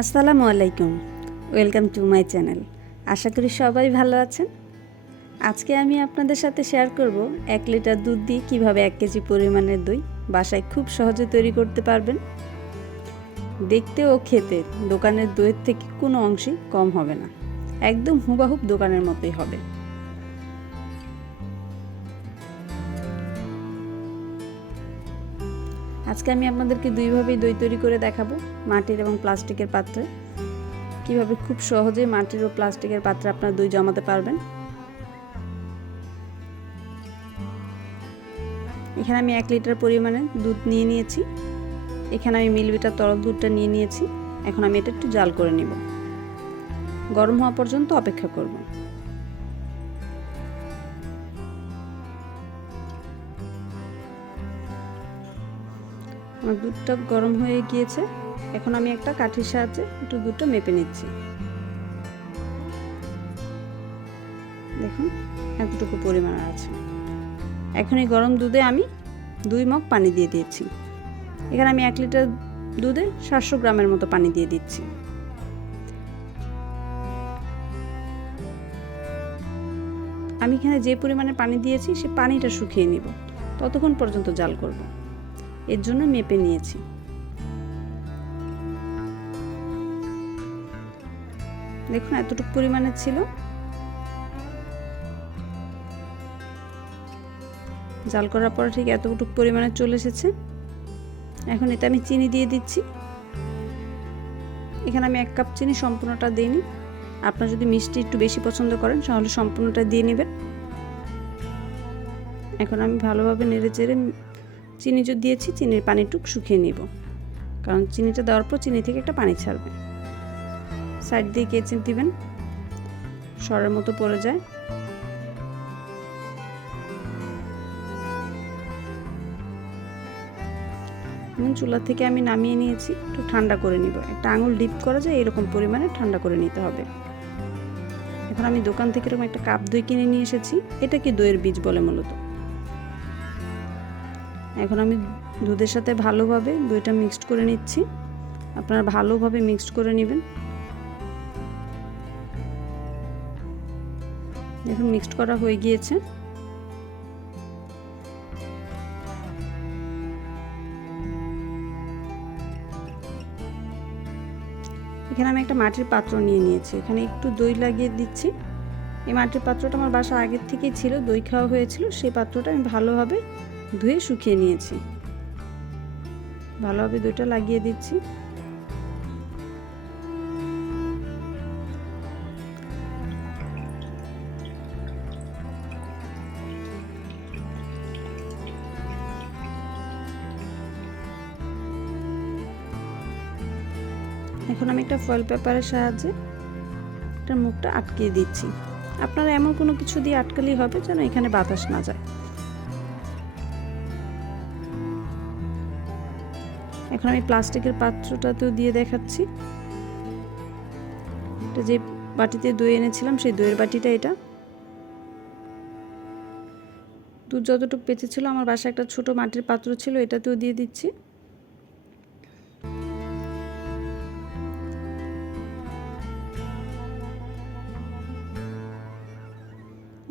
আসসালামু আলাইকুম। Welcome to my channel. আশা করি সবাই ভালো আছেন। আজকে আমি আপনাদের সাথে শেয়ার করব এক লিটার দুধ দিয়ে কীভাবে এক কেজি পরিমাণের দই বাসায় খুব সহজে তৈরি করতে পারবেন। দেখতে ও খেতে দোকানের দইয়ের থেকে কোনো অংশই কম হবে না। একদম হুবাহুব দোকানের মতোই হবে। আজকে আমি আপনাদেরকে দুইভাবেই দই তৈরি করে দেখাবো, মাটির এবং প্লাস্টিকের পাত্রে। কীভাবে খুব সহজেই মাটির ও প্লাস্টিকের পাত্রে আপনারা দই জমাতে পারবেন। এখানে আমি এক লিটার পরিমাণে দুধ নিয়ে নিয়েছি। এখানে আমি মিলিমিটার তরল দুধটা নিয়ে নিয়েছি। এখন আমি এটা একটু জাল করে নিব। গরম হওয়া পর্যন্ত অপেক্ষা করব। আমার দুধটা গরম হয়ে গিয়েছে। এখন আমি একটা কাঠির সাহায্যে একটু দুধটা মেপে নিচ্ছি। দেখুন, এতটুকু পরিমাণ আছে। এখন এই গরম দুধে আমি দুই মগ পানি দিয়ে দিয়েছি। এখানে আমি এক লিটার দুধে সাতশো গ্রামের মতো পানি দিয়ে দিচ্ছি। আমি এখানে যে পরিমাণে পানি দিয়েছি, সে পানিটা শুকিয়ে নিব। ততক্ষণ পর্যন্ত জাল করব। এর জন্য মেপে নিয়েছি। দেখুন, এতটুকু পরিমাণে ছিল। জাল করার পরে ঠিক এতটুকু পরিমাণে চলে এসেছে। এখন এতে আমি চিনি দিয়ে দিচ্ছি। এখানে আমি এক কাপ চিনি সম্পূর্ণটা দিইনি আপনার যদি মিষ্টি একটু বেশি পছন্দ করেন, তাহলে সম্পূর্ণটা দিয়ে নেবেন। এখন আমি ভালোভাবে নেড়ে চেড়ে চিনি যে দিয়েছি, চিনির পানিটুক শুকিয়ে নেব। কারণ চিনিটা দেওয়ার পর চিনি থেকে একটা পানি ছাড়বে। সাইড দিয়ে কেচে দিবেন? সরের মতো পড়ে যায়। চুলা থেকে আমি নামিয়ে নিয়েছি, একটু ঠান্ডা করে নিব। একটা আঙুল ডিপ করা যায়, এরকম পরিমাণে ঠান্ডা করে নিতে হবে। এখন আমি দোকান থেকে এরকম একটা কাপ দই কিনে নিয়ে এসেছি। এটা কি দইয়ের বীজ বলে মূলত? এখন আমি দুধের সাথে ভালোভাবে দইটা মিক্সড করে নিচ্ছি। আপনারা ভালোভাবে মিক্সড করে নেবেন। দেখুন, মিক্সড করা হয়ে গিয়েছে। এখানে আমি একটা মাটির পাত্র নিয়ে নিয়েছি। এখানে একটু দই লাগিয়ে দিচ্ছি। এই মাটির পাত্রটা আমার বাসা আগের থেকেই ছিল, দই খাওয়া হয়েছিল। সেই পাত্রটা আমি ভালোভাবে ধুয়ে শুকিয়ে নিয়েছি। ভালোভাবে দইটা লাগিয়ে দিচ্ছি। এখন আমি একটা ফয়েল পেপারের সাহায্যে এটার মুখটা আটকিয়ে দিচ্ছি। আপনারা এমন কোনো কিছু দিয়ে আটকালেই হবে যেন এখানে বাতাস না যায়। এখন আমি প্লাস্টিকের পাত্রটাতেও দিয়ে দেখাচ্ছি। এটা যে বাটিতে দই এনেছিলাম, সেই দইয়ের বাটিটা এটা। দুধ যতটুকু বেঁচে ছিল আমার বাসায় একটা ছোট মাটির পাত্র ছিল, এটাতেও দিয়ে দিচ্ছি।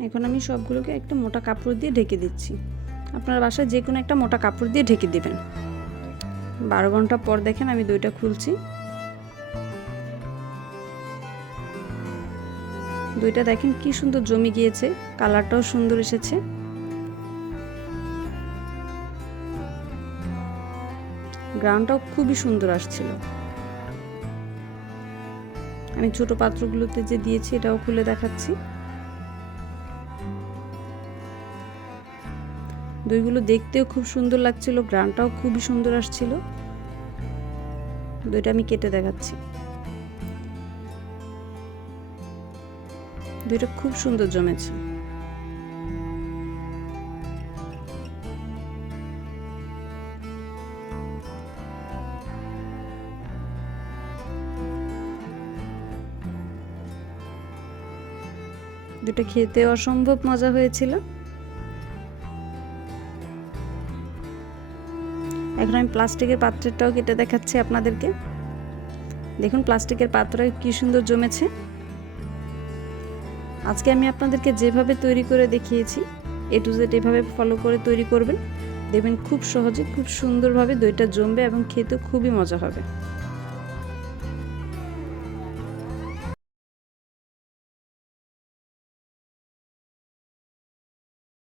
এখন আমি সবগুলোকে একটা মোটা কাপড় দিয়ে ঢেকে দিচ্ছি। আপনার বাসায় যে কোনো একটা মোটা কাপড় দিয়ে ঢেকে দেবেন। বারো ঘণ্টা পর দেখেন আমি দইটা খুলছি। দইটা দেখেন কি সুন্দর জমি গিয়েছে, কালারটাও সুন্দর এসেছে। গ্রাউন্ডটাও খুবই সুন্দর আসছিল। আমি ছোট পাত্রগুলোতে যে দিয়েছি, এটাও খুলে দেখাচ্ছি। দইগুলো দেখতেও খুব সুন্দর লাগছিল গ্রানটাও খুবই সুন্দর আসছিল। দইটা আমি কেটে দেখাচ্ছি। দইটা খুব সুন্দর জমেছে। দুটো খেতে অসম্ভব মজা হয়েছিল। এখন আমি প্লাস্টিকের পাত্রটাও কেটে দেখাচ্ছি আপনাদেরকে। দেখুন, প্লাস্টিকের পাত্র কি সুন্দর জমেছে। আজকে আমি আপনাদেরকে যেভাবে তৈরি করে দেখিয়েছি এ টু জেড এভাবে ফলো করে তৈরি করবেন। দেখবেন খুব সহজে, খুব সুন্দরভাবে দইটা জমবে এবং খেতে খুবই মজা হবে।